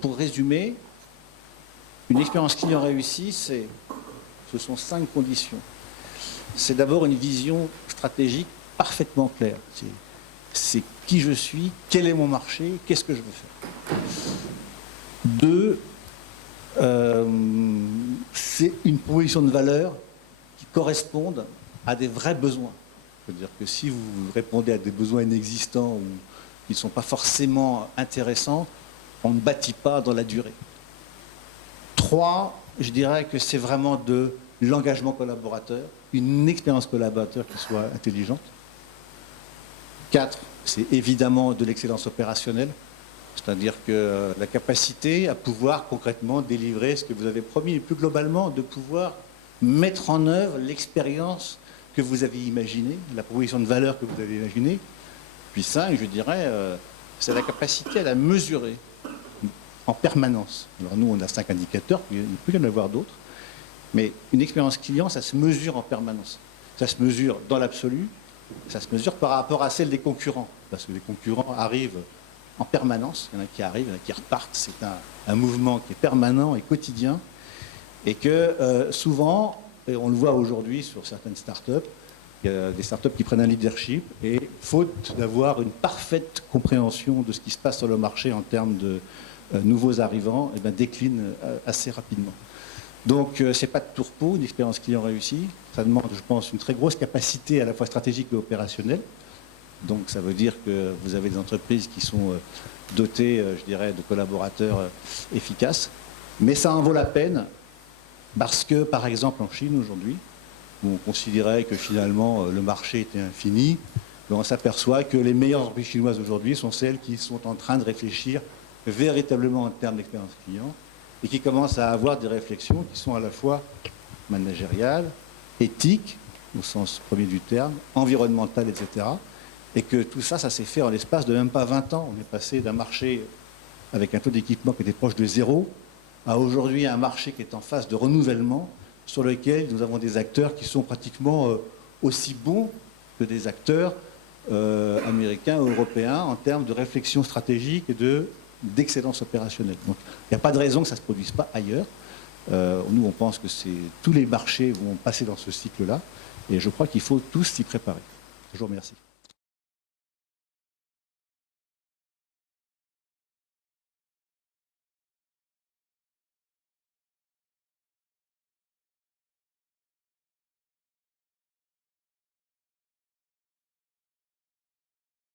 pour résumer, une expérience client réussie, ce sont 5 conditions. C'est d'abord une vision stratégique parfaitement claire. C'est qui je suis, quel est mon marché, qu'est-ce que je veux faire. 2, c'est une proposition de valeur qui corresponde à des vrais besoins. C'est-à-dire que si vous répondez à des besoins inexistants ou qui ne sont pas forcément intéressants, on ne bâtit pas dans la durée. 3, je dirais que c'est vraiment de l'engagement collaborateur, une expérience collaborateur qui soit intelligente. 4, c'est évidemment de l'excellence opérationnelle, c'est-à-dire que la capacité à pouvoir concrètement délivrer ce que vous avez promis, et plus globalement de pouvoir mettre en œuvre l'expérience que vous avez imaginée, la proposition de valeur que vous avez imaginée. Puis 5, je dirais, c'est la capacité à la mesurer en permanence. Alors nous, on a 5 indicateurs, il peut y en avoir d'autres, mais une expérience client, ça se mesure en permanence. Ça se mesure dans l'absolu, ça se mesure par rapport à celle des concurrents, parce que les concurrents arrivent en permanence, il y en a qui arrivent, il y en a qui repartent, c'est un mouvement qui est permanent et quotidien, et que souvent, et on le voit aujourd'hui sur certaines startups, il y a des startups qui prennent un leadership et faute d'avoir une parfaite compréhension de ce qui se passe sur le marché en termes de nouveaux arrivants, eh bien, déclinent assez rapidement. Donc, ce n'est pas de tourpeau, une expérience client réussie. Ça demande, je pense, une très grosse capacité à la fois stratégique et opérationnelle. Donc, ça veut dire que vous avez des entreprises qui sont dotées, je dirais, de collaborateurs efficaces. Mais ça en vaut la peine parce que, par exemple, en Chine aujourd'hui, où on considérait que finalement le marché était infini, on s'aperçoit que les meilleures entreprises chinoises aujourd'hui sont celles qui sont en train de réfléchir véritablement en termes d'expérience client et qui commencent à avoir des réflexions qui sont à la fois managériales, éthiques, au sens premier du terme, environnementales, etc. Et que tout ça, ça s'est fait en l'espace de même pas 20 ans. On est passé d'un marché avec un taux d'équipement qui était proche de 0 à aujourd'hui un marché qui est en phase de renouvellement sur lequel nous avons des acteurs qui sont pratiquement aussi bons que des acteurs américains ou européens en termes de réflexion stratégique et d'excellence opérationnelle. Donc il n'y a pas de raison que ça ne se produise pas ailleurs. Nous, on pense que tous les marchés vont passer dans ce cycle-là et je crois qu'il faut tous s'y préparer. Je vous remercie.